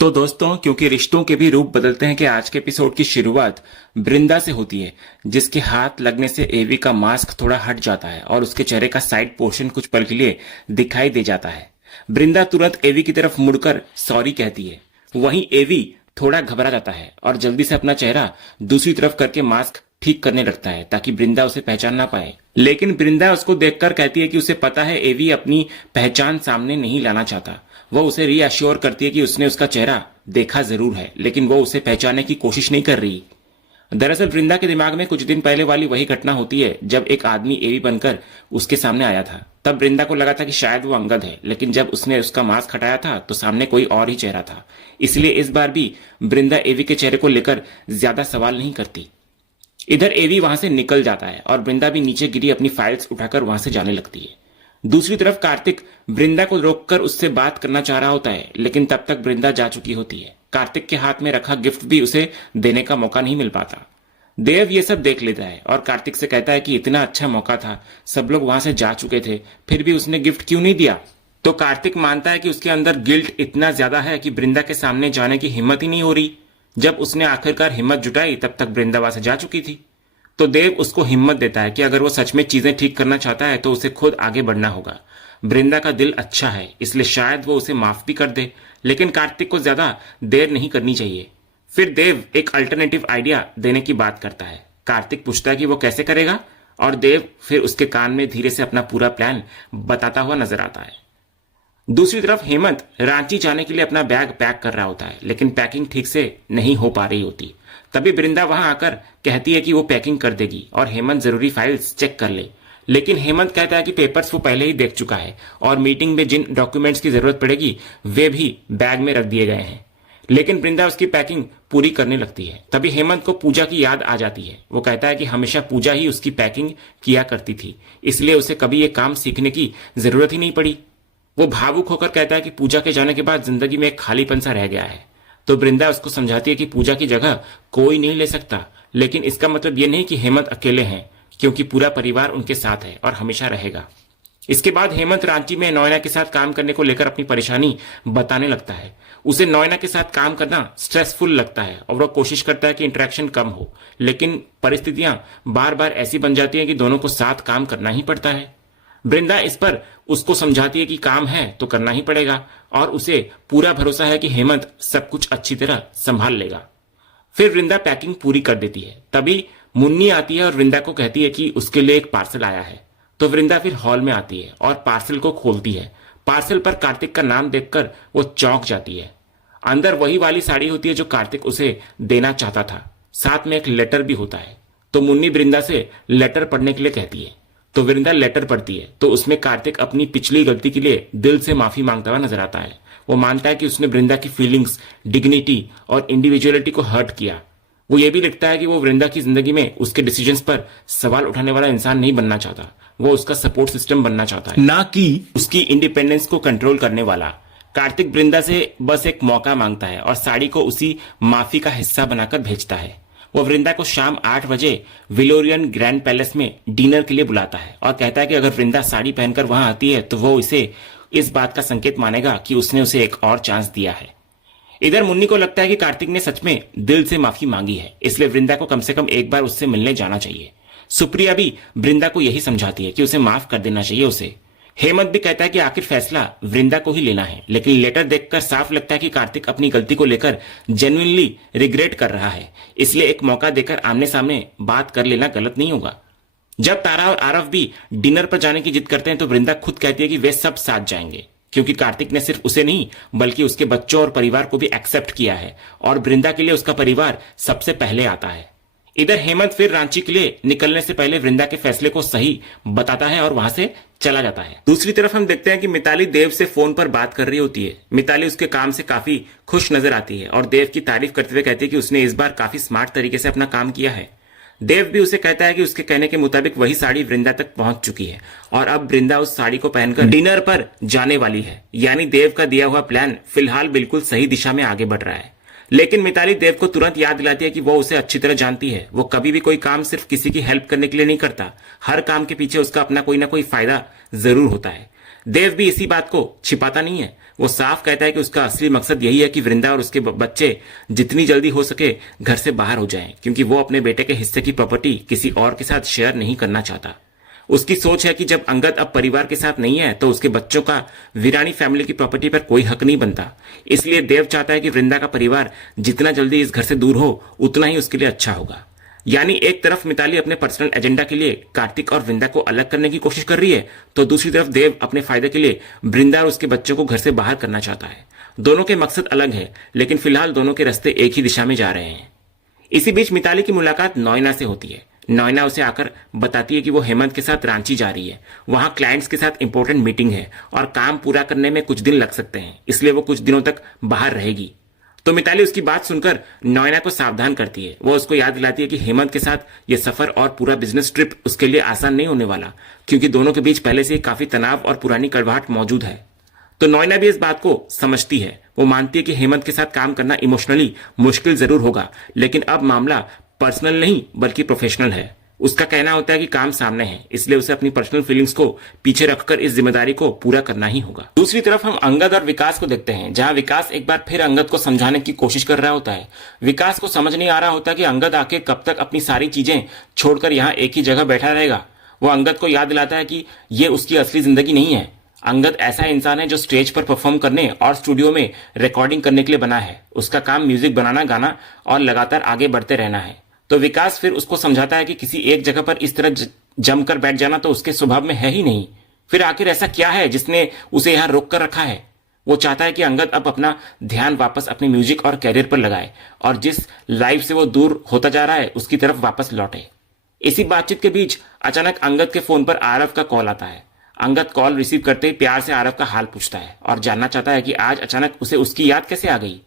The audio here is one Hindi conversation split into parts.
तो दोस्तों, क्योंकि रिश्तों के भी रूप बदलते हैं कि आज के एपिसोड की शुरुआत बृंदा से होती है, जिसके हाथ लगने से एवी का मास्क थोड़ा हट जाता है और उसके चेहरे का साइड पोर्शन कुछ पल के लिए दिखाई दे जाता है। बृंदा तुरंत एवी की तरफ मुड़कर सॉरी कहती है। वहीं एवी थोड़ा घबरा जाता है और जल्दी से अपना चेहरा दूसरी तरफ करके मास्क ठीक करने लगता है ताकि बृंदा उसे पहचान ना पाए। लेकिन बृंदा उसको देखकर कहती है कि उसे पता है एवी अपनी पहचान सामने नहीं लाना चाहता। वो उसे रीअश्योर करती है कि उसने उसका चेहरा देखा जरूर है, लेकिन वो उसे पहचानने की कोशिश नहीं कर रही। दरअसल वृंदा के दिमाग में कुछ दिन पहले वाली वही घटना होती है जब एक आदमी एवी बनकर उसके सामने आया था। तब वृंदा को लगा था कि शायद वो अंगद है, लेकिन जब उसने उसका मास्क हटाया था तो सामने कोई और ही चेहरा था। इसलिए इस बार भी वृंदा एवी के चेहरे को लेकर ज्यादा सवाल नहीं करती। इधर एवी वहां से निकल जाता है और वृंदा भी नीचे गिरी अपनी फाइल्स उठाकर वहां से जाने लगती है। दूसरी तरफ कार्तिक वृंदा को रोककर उससे बात करना चाह रहा होता है, लेकिन तब तक वृंदा जा चुकी होती है। कार्तिक के हाथ में रखा गिफ्ट भी उसे देने का मौका नहीं मिल पाता। देव ये सब देख लेता है और कार्तिक से कहता है कि इतना अच्छा मौका था, सब लोग वहां से जा चुके थे, फिर भी उसने गिफ्ट क्यों नहीं दिया। तो कार्तिक मानता है कि उसके अंदर गिल्ट इतना ज्यादा है कि वृंदा के सामने जाने की हिम्मत ही नहीं हो रही। जब उसने आखिरकार हिम्मत जुटाई तब तक वृंदा वहां से जा चुकी थी। तो देव उसको हिम्मत देता है कि अगर वो सच में चीजें ठीक करना चाहता है तो उसे खुद आगे बढ़ना होगा। वृंदा का दिल अच्छा है, इसलिए शायद वो उसे माफ भी कर दे, लेकिन कार्तिक को ज्यादा देर नहीं करनी चाहिए। फिर देव एक अल्टरनेटिव आइडिया देने की बात करता है। कार्तिक पूछता है कि वो कैसे करेगा और देव फिर उसके कान में धीरे से अपना पूरा प्लान बताता हुआ नजर आता है। दूसरी तरफ हेमंत रांची जाने के लिए अपना बैग पैक कर रहा होता है, लेकिन पैकिंग ठीक से नहीं हो पा रही होती। तभी वृंदा वहां आकर कहती है कि वो पैकिंग कर देगी और हेमंत जरूरी फाइल्स चेक कर ले। लेकिन हेमंत कहता है कि पेपर्स वो पहले ही देख चुका है और मीटिंग में जिन डॉक्यूमेंट्स की जरूरत पड़ेगी वे भी बैग में रख दिए गए हैं। लेकिन वृंदा उसकी पैकिंग पूरी करने लगती है। तभी हेमंत को पूजा की याद आ जाती है। वो कहता है कि हमेशा पूजा ही उसकी पैकिंग किया करती थी, इसलिए उसे कभी ये काम सीखने की जरूरत ही नहीं पड़ी। वो भावुक होकर कहता है कि पूजा के जाने के बाद जिंदगी में एक खालीपन सा रह गया है। तो वृंदा उसको समझाती है कि पूजा की जगह कोई नहीं ले सकता, लेकिन इसका मतलब ये नहीं कि हेमंत अकेले हैं, क्योंकि पूरा परिवार उनके साथ है और हमेशा रहेगा। इसके बाद हेमंत रांची में नोएना के साथ काम करने को लेकर अपनी परेशानी बताने लगता है। उसे नोएना के साथ काम करना स्ट्रेसफुल लगता है और वह कोशिश करता है कि इंटरेक्शन कम हो, लेकिन परिस्थितियां बार बार ऐसी बन जाती हैं कि दोनों को साथ काम करना ही पड़ता है। वृंदा इस पर उसको समझाती है कि काम है तो करना ही पड़ेगा और उसे पूरा भरोसा है कि हेमंत सब कुछ अच्छी तरह संभाल लेगा। फिर वृंदा पैकिंग पूरी कर देती है। तभी मुन्नी आती है और वृंदा को कहती है कि उसके लिए एक पार्सल आया है। तो वृंदा फिर हॉल में आती है और पार्सल को खोलती है। पार्सल पर कार्तिक का नाम देखकर वो चौंक जाती है। अंदर वही वाली साड़ी होती है जो कार्तिक उसे देना चाहता था। साथ में एक लेटर भी होता है। तो मुन्नी वृंदा से लेटर पढ़ने के लिए कहती है। तो वृंदा लेटर पढ़ती है तो उसमें कार्तिक अपनी पिछली गलती के लिए दिल से माफी मांगता हुआ नजर आता है। वो मानता है कि उसने वृंदा की फीलिंग्स, डिग्निटी और इंडिविजुअलिटी को हर्ट किया। वो ये भी लिखता है कि वो वृंदा की जिंदगी में उसके डिसीजंस पर सवाल उठाने वाला इंसान नहीं बनना चाहता। वो उसका सपोर्ट सिस्टम बनना चाहता है, ना कि उसकी इंडिपेंडेंस को कंट्रोल करने वाला। कार्तिक वृंदा से बस एक मौका मांगता है और साड़ी को उसी माफी का हिस्सा बनाकर भेजता है। वो वृंदा को शाम 8 बजे विलोरियन ग्रैंड पैलेस में डिनर के लिए बुलाता है और कहता है कि अगर वृंदा साड़ी पहनकर वहां आती है तो वो इसे इस बात का संकेत मानेगा कि उसने उसे एक और चांस दिया है। इधर मुन्नी को लगता है कि कार्तिक ने सच में दिल से माफी मांगी है, इसलिए वृंदा को कम से कम एक बार उससे मिलने जाना चाहिए। सुप्रिया भी वृंदा को यही समझाती है कि उसे माफ कर देना चाहिए उसे। हेमंत भी कहता है कि आखिर फैसला वृंदा को ही लेना है, लेकिन लेटर देखकर साफ लगता है कि कार्तिक अपनी गलती को लेकर जेन्युइनली रिग्रेट कर रहा है, इसलिए एक मौका देकर आमने सामने बात कर लेना गलत नहीं होगा। जब तारा और आरव भी डिनर पर जाने की जिद करते हैं तो वृंदा खुद कहती है कि वे सब साथ जाएंगे, क्योंकि कार्तिक ने सिर्फ उसे नहीं बल्कि उसके बच्चों और परिवार को भी एक्सेप्ट किया है और वृंदा के लिए उसका परिवार सबसे पहले आता है। इधर हेमंत फिर रांची के लिए निकलने से पहले वृंदा के फैसले को सही बताता है और वहां से चला जाता है। दूसरी तरफ हम देखते हैं कि मिताली देव से फोन पर बात कर रही होती है। मिताली उसके काम से काफी खुश नजर आती है और देव की तारीफ करते हुए कहती है कि उसने इस बार काफी स्मार्ट तरीके से अपना काम किया है। देव भी उसे कहता है कि उसके कहने के मुताबिक वही साड़ी वृंदा तक पहुंच चुकी है और अब वृंदा उस साड़ी को पहनकर डिनर पर जाने वाली है। यानी देव का दिया हुआ प्लान फिलहाल बिल्कुल सही दिशा में आगे बढ़ रहा है। लेकिन मिताली देव को तुरंत याद दिलाती है कि वो उसे अच्छी तरह जानती है। वो कभी भी कोई काम सिर्फ किसी की हेल्प करने के लिए नहीं करता। हर काम के पीछे उसका अपना कोई ना कोई फायदा जरूर होता है। देव भी इसी बात को छिपाता नहीं है। वो साफ कहता है कि उसका असली मकसद यही है कि वृंदा और उसके बच्चे जितनी जल्दी हो सके घर से बाहर हो जाएं, क्योंकि वो अपने बेटे के हिस्से की प्रॉपर्टी किसी और के साथ शेयर नहीं करना चाहता। उसकी सोच है कि जब अंगद अब परिवार के साथ नहीं है तो उसके बच्चों का वीरानी फैमिली की प्रॉपर्टी पर कोई हक नहीं बनता। इसलिए देव चाहता है कि वृंदा का परिवार जितना जल्दी इस घर से दूर हो उतना ही उसके लिए अच्छा होगा। यानी एक तरफ मिताली अपने पर्सनल एजेंडा के लिए कार्तिक और वृंदा को अलग करने की कोशिश कर रही है, तो दूसरी तरफ देव अपने फायदे के लिए वृंदा और उसके बच्चों को घर से बाहर करना चाहता है। दोनों के मकसद अलग है, लेकिन फिलहाल दोनों के रास्ते एक ही दिशा में जा रहे हैं। इसी बीच मिताली की मुलाकात नॉयना से होती है। नॉयना उसे आकर बताती है कि वो हेमंत के साथ रांची जा रही है। वहां क्लाइंट्स के साथ इंपॉर्टेंट मीटिंग है और काम पूरा करने में कुछ दिन लग सकते हैं, इसलिए वो कुछ दिनों तक बाहर रहेगी। तो मिताली उसकी बात सुनकर नॉयना को सावधान करती है। वो उसको याद दिलाती है कि हेमंत के साथ ये सफर और पूरा बिजनेस ट्रिप उसके लिए आसान नहीं होने वाला, क्योंकि दोनों के बीच पहले से ही काफी तनाव और पुरानी कड़वाहट मौजूद है। तो नॉयना भी इस बात को समझती है। वो मानती है कि हेमंत के साथ काम करना इमोशनली मुश्किल जरूर होगा, लेकिन अब मामला पर्सनल नहीं बल्कि प्रोफेशनल है। उसका कहना होता है कि काम सामने है, इसलिए उसे अपनी पर्सनल फीलिंग्स को पीछे रखकर इस जिम्मेदारी को पूरा करना ही होगा। दूसरी तरफ हम अंगद और विकास को देखते हैं, जहां विकास एक बार फिर अंगद को समझाने की कोशिश कर रहा होता है। विकास को समझ नहीं आ रहा होता कि अंगद आखिर कब तक अपनी सारी चीजें छोड़कर यहाँ एक ही जगह बैठा रहेगा। वो अंगद को याद दिलाता है कि ये उसकी असली जिंदगी नहीं है। अंगद ऐसा इंसान है जो स्टेज पर परफॉर्म करने और स्टूडियो में रिकॉर्डिंग करने के लिए बना है। उसका काम म्यूजिक बनाना, गाना और लगातार आगे बढ़ते रहना है। तो विकास फिर उसको समझाता है कि किसी एक जगह पर इस तरह जमकर बैठ जाना तो उसके स्वभाव में है ही नहीं। फिर आखिर ऐसा क्या है जिसने उसे यहां रोक कर रखा है। वो चाहता है कि अंगद अब अपना ध्यान वापस अपने म्यूजिक और कैरियर पर लगाए और जिस लाइफ से वो दूर होता जा रहा है उसकी तरफ वापस लौटे। इसी बातचीत के बीच अचानक अंगद के फोन पर आरव का कॉल आता है। अंगद कॉल रिसीव करते ही प्यार से आरव का हाल पूछता है और जानना चाहता है कि आज अचानक उसे उसकी याद कैसे आ गई।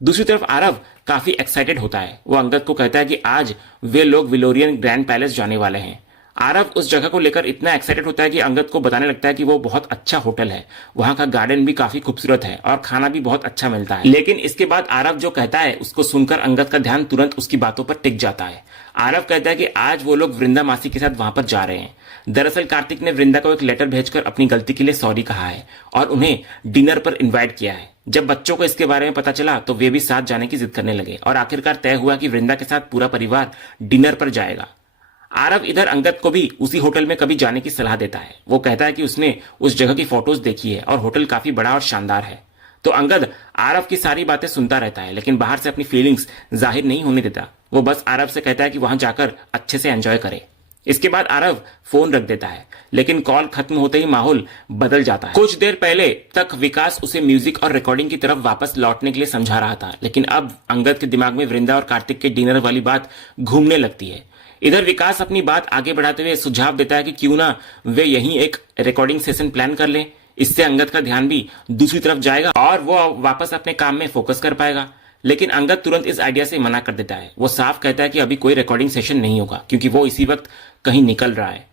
दूसरी तरफ आरव काफी एक्साइटेड होता है। वो अंगद को कहता है कि आज वे लोग विलोरियन ग्रैंड पैलेस जाने वाले हैं। आरव उस जगह को लेकर इतना एक्साइटेड होता है कि अंगद को बताने लगता है कि वो बहुत अच्छा होटल है, वहां का गार्डन भी काफी खूबसूरत है और खाना भी बहुत अच्छा मिलता है। लेकिन इसके बाद आरव जो कहता है उसको सुनकर अंगद का ध्यान तुरंत उसकी बातों पर टिक जाता है। आरव कहता है कि आज वो लोग वृंदा मासी के साथ वहां पर जा रहे हैं। दरअसल कार्तिक ने वृंदा को एक लेटर भेजकर अपनी गलती के लिए सॉरी कहा है और उन्हें डिनर पर इन्वाइट किया है। जब बच्चों को इसके बारे में पता चला तो वे भी साथ जाने की जिद करने लगे और आखिरकार तय हुआ कि वृंदा के साथ पूरा परिवार डिनर पर जाएगा। आरव इधर अंगद को भी उसी होटल में कभी जाने की सलाह देता है। वो कहता है कि उसने उस जगह की फोटोज देखी है और होटल काफी बड़ा और शानदार है। तो अंगद आरव की सारी बातें सुनता रहता है, लेकिन बाहर से अपनी फीलिंग्स जाहिर नहीं होने देता। वो बस आरव से कहता है कि वहां जाकर अच्छे से एंजॉय करे। इसके बाद आरव फोन रख देता है, लेकिन कॉल खत्म होते ही माहौल बदल जाता है। कुछ देर पहले तक विकास उसे म्यूजिक और रिकॉर्डिंग की तरफ वापस लौटने के लिए समझा रहा था, लेकिन अब अंगद के दिमाग में वृंदा और कार्तिक के डिनर वाली बात घूमने लगती है। इधर विकास अपनी बात आगे बढ़ाते हुए सुझाव देता है कि क्यों ना वे यहीं एक रिकॉर्डिंग सेशन प्लान कर लें। इससे अंगद का ध्यान भी दूसरी तरफ जाएगा और वो वापस अपने काम में फोकस कर पाएगा। लेकिन अंगद तुरंत इस आइडिया से मना कर देता है। वो साफ कहता है कि अभी कोई रिकॉर्डिंग सेशन नहीं होगा, क्योंकि वो इसी वक्त कहीं निकल रहा है।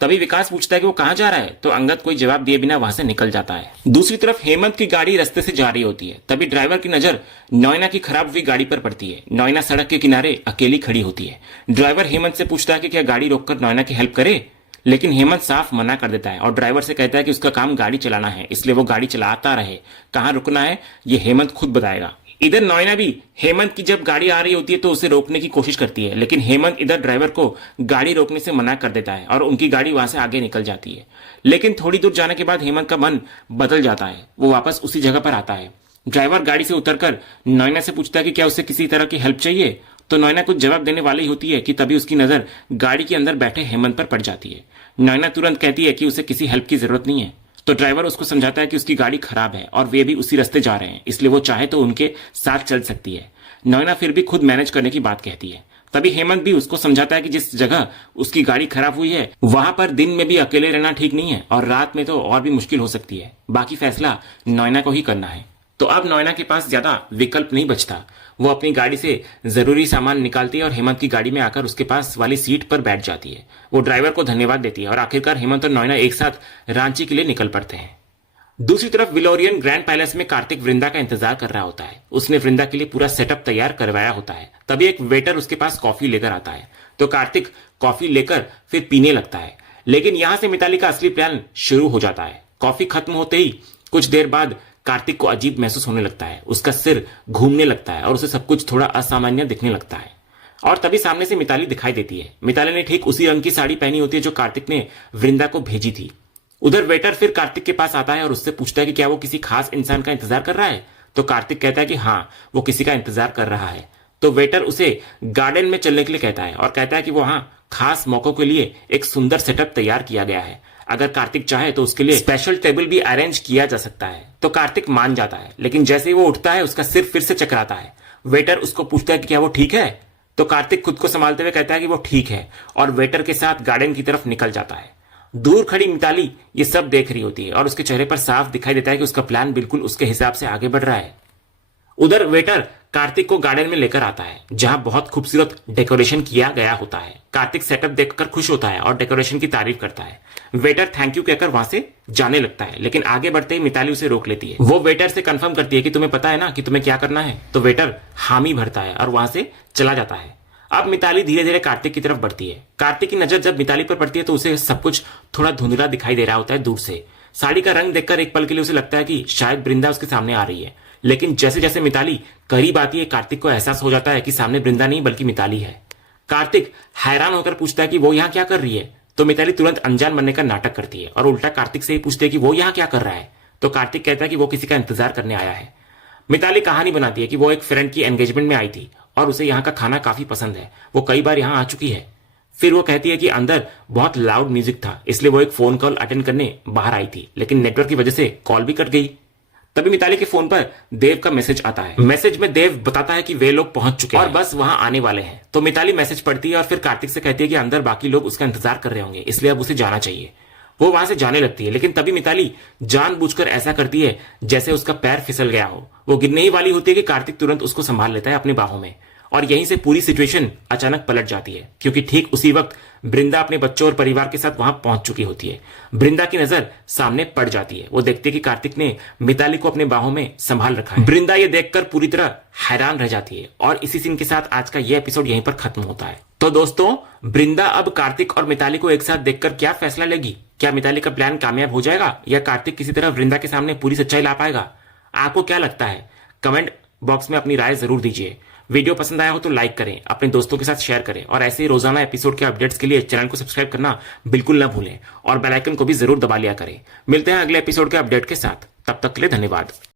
तभी विकास पूछता है कि वो कहां जा रहा है, तो अंगद कोई जवाब दिए बिना वहां से निकल जाता है। दूसरी तरफ हेमंत की गाड़ी रास्ते से जा रही होती है। तभी ड्राइवर की नजर नॉयना की खराब हुई गाड़ी पर पड़ती है। नॉयना सड़क के किनारे अकेली खड़ी होती है। ड्राइवर हेमंत से पूछता है कि क्या गाड़ी रोककर नॉयना की हेल्प करे, लेकिन हेमंत साफ मना कर देता है और ड्राइवर से कहता है कि उसका काम गाड़ी चलाना है, इसलिए वो गाड़ी चलाता रहे। कहां रुकना है ये हेमंत खुद बताएगा। इधर नॉयना भी हेमंत की जब गाड़ी आ रही होती है तो उसे रोकने की कोशिश करती है, लेकिन हेमंत इधर ड्राइवर को गाड़ी रोकने से मना कर देता है और उनकी गाड़ी वहां से आगे निकल जाती है। लेकिन थोड़ी दूर जाने के बाद हेमंत का मन बदल जाता है। वो वापस उसी जगह पर आता है। ड्राइवर गाड़ी से उतरकर नॉयना से पूछता है कि क्या उसे किसी तरह की हेल्प चाहिए, तो नॉयना कुछ जवाब देने वाली होती है कि तभी उसकी नजर गाड़ी के अंदर बैठे हेमंत पर पड़ जाती है। नॉयना तुरंत कहती है कि उसे किसी हेल्प की जरूरत नहीं है। तो ड्राइवर उसको समझाता है कि उसकी गाड़ी खराब है और वे भी उसी रास्ते जा रहे हैं, इसलिए वो चाहे तो उनके साथ चल सकती है। नॉयना फिर भी खुद मैनेज करने की बात कहती है। तभी हेमंत भी उसको समझाता है कि जिस जगह उसकी गाड़ी खराब हुई है वहां पर दिन में भी अकेले रहना ठीक नहीं है और रात में तो और भी मुश्किल हो सकती है। बाकी फैसला नॉयना को ही करना है। तो अब नॉयना के पास ज्यादा विकल्प नहीं बचता। वो अपनी गाड़ी से जरूरी सामान निकालती है और हेमंत की गाड़ी में आकर उसके पास वाली सीट पर बैठ जाती है। वो ड्राइवर को धन्यवाद देती है और आखिरकार हेमंत और नॉयना एक साथ रांची के लिए निकल पड़ते हैं। दूसरी तरफ विलोरियन ग्रैंड पैलेस में कार्तिक वृंदा का इंतजार कर रहा होता है। उसने वृंदा के लिए पूरा सेटअप तैयार करवाया होता है। तभी एक वेटर उसके पास कॉफी लेकर आता है, तो कार्तिक कॉफी लेकर फिर पीने लगता है। लेकिन यहां से मिताली का असली प्लान शुरू हो जाता है। कॉफी खत्म होते ही कुछ देर बाद कार्तिक को अजीब महसूस होने लगता है। उसका सिर घूमने लगता है और उसे सब कुछ थोड़ा असामान्य दिखने लगता है। और तभी सामने से मिताली दिखाई देती है। मिताली ने ठीक उसी रंग की साड़ी पहनी होती है जो कार्तिक ने वृंदा को भेजी थी। उधर वेटर फिर कार्तिक के पास आता है और उससे पूछता है कि क्या वो किसी खास इंसान का इंतजार कर रहा है। तो कार्तिक कहता है कि हाँ, वो किसी का इंतजार कर रहा है। तो वेटर उसे गार्डन में चलने के लिए कहता है और कहता है कि वो वहां खास मौकों के लिए एक सुंदर सेटअप तैयार किया गया है। अगर कार्तिक चाहे तो उसके लिए स्पेशल टेबल भी अरेंज किया जा सकता है। तो कार्तिक मान जाता है, लेकिन जैसे ही वो उठता है उसका सिर फिर से चकराता है। वेटर उसको पूछता है कि क्या वो ठीक है। तो कार्तिक खुद को संभालते हुए कहता है कि वो ठीक है और वेटर के साथ गार्डन की तरफ निकल जाता है। दूर खड़ी मिताली ये सब देख रही होती है और उसके चेहरे पर साफ दिखाई देता है कि उसका प्लान बिल्कुल उसके हिसाब से आगे बढ़ रहा है। उधर वेटर कार्तिक को गार्डन में लेकर आता है जहां बहुत खूबसूरत डेकोरेशन किया गया होता है। कार्तिक सेटअप देखकर खुश होता है और डेकोरेशन की तारीफ करता है। वेटर थैंक यू कहकर वहां से जाने लगता है, लेकिन आगे बढ़ते ही मिताली उसे रोक लेती है। वो वेटर से कंफर्म करती है कि तुम्हें पता है ना कि तुम्हें क्या करना है। तो वेटर हामी भरता है और वहां से चला जाता है। अब मिताली धीरे धीरे कार्तिक की तरफ बढ़ती है। कार्तिक की नजर जब मिताली पर पड़ती है तो उसे सब कुछ थोड़ा धुंधला दिखाई दे रहा होता है दूर से। साड़ी का रंग देखकर एक पल के लिए उसे लगता है कि शायद वृंदा उसके सामने आ रही है, लेकिन जैसे जैसे मिताली करीब आती है कार्तिक को एहसास हो जाता है कि सामने वृंदा नहीं बल्कि मिताली है। कार्तिक हैरान होकर पूछता है कि वो यहाँ क्या कर रही है। तो मिताली तुरंत अनजान बनने का नाटक करती है और उल्टा कार्तिक से ही पूछती है कि वो यहाँ क्या कर रहा है। तो कार्तिक कहता है कि वो किसी का इंतजार करने आया है। मिताली कहानी बनाती है कि वो एक फ्रेंड की एंगेजमेंट में आई थी और उसे यहाँ का खाना काफी पसंद है। वो कई बार यहाँ आ चुकी है। फिर वो कहती है कि अंदर बहुत लाउड म्यूजिक था, इसलिए वो एक फोन कॉल अटेंड करने बाहर आई थी, लेकिन नेटवर्क की वजह से कॉल भी कट गई। तभी मिताली के फोन पर देव का मैसेज आता है। मैसेज में देव बताता है कि वे लोग पहुंच चुके हैं और बस वहां आने वाले हैं। तो मिताली मैसेज पढ़ती है और फिर कार्तिक से कहती है कि अंदर बाकी लोग उसका इंतजार कर रहे होंगे, इसलिए अब उसे जाना चाहिए। वो वहां से जाने लगती है, लेकिन तभी मिताली जानबूझकर ऐसा करती है जैसे उसका पैर फिसल गया हो। वो गिरने ही वाली होती है कि कार्तिक तुरंत उसको संभाल लेता है अपनी बाहों में और यहीं से पूरी सिचुएशन अचानक पलट जाती है, क्योंकि ठीक उसी वक्त वृंदा अपने बच्चों और परिवार के साथ वहां पहुंच चुकी होती है। वृंदा की नजर सामने पड़ जाती है। वो देखती है कि कार्तिक ने मिताली को अपने बाहों में संभाल रखा है। वृंदा ये देखकर पूरी तरह हैरान रह जाती है और इसी सीन के साथ आज का यह एपिसोड यहीं पर खत्म होता है। तो दोस्तों, वृंदा अब कार्तिक और मिताली को एक साथ देखकर क्या फैसला लेगी? क्या मिताली का प्लान कामयाब हो जाएगा या कार्तिक किसी तरह वृंदा के सामने पूरी सच्चाई ला पाएगा? आपको क्या लगता है? कमेंट बॉक्स में अपनी राय जरूर दीजिए। वीडियो पसंद आया हो तो लाइक करें, अपने दोस्तों के साथ शेयर करें और ऐसे ही रोजाना एपिसोड के अपडेट्स के लिए चैनल को सब्सक्राइब करना बिल्कुल ना भूलें और बेल आइकन को भी जरूर दबा लिया करें। मिलते हैं अगले एपिसोड के अपडेट के साथ, तब तक के लिए धन्यवाद।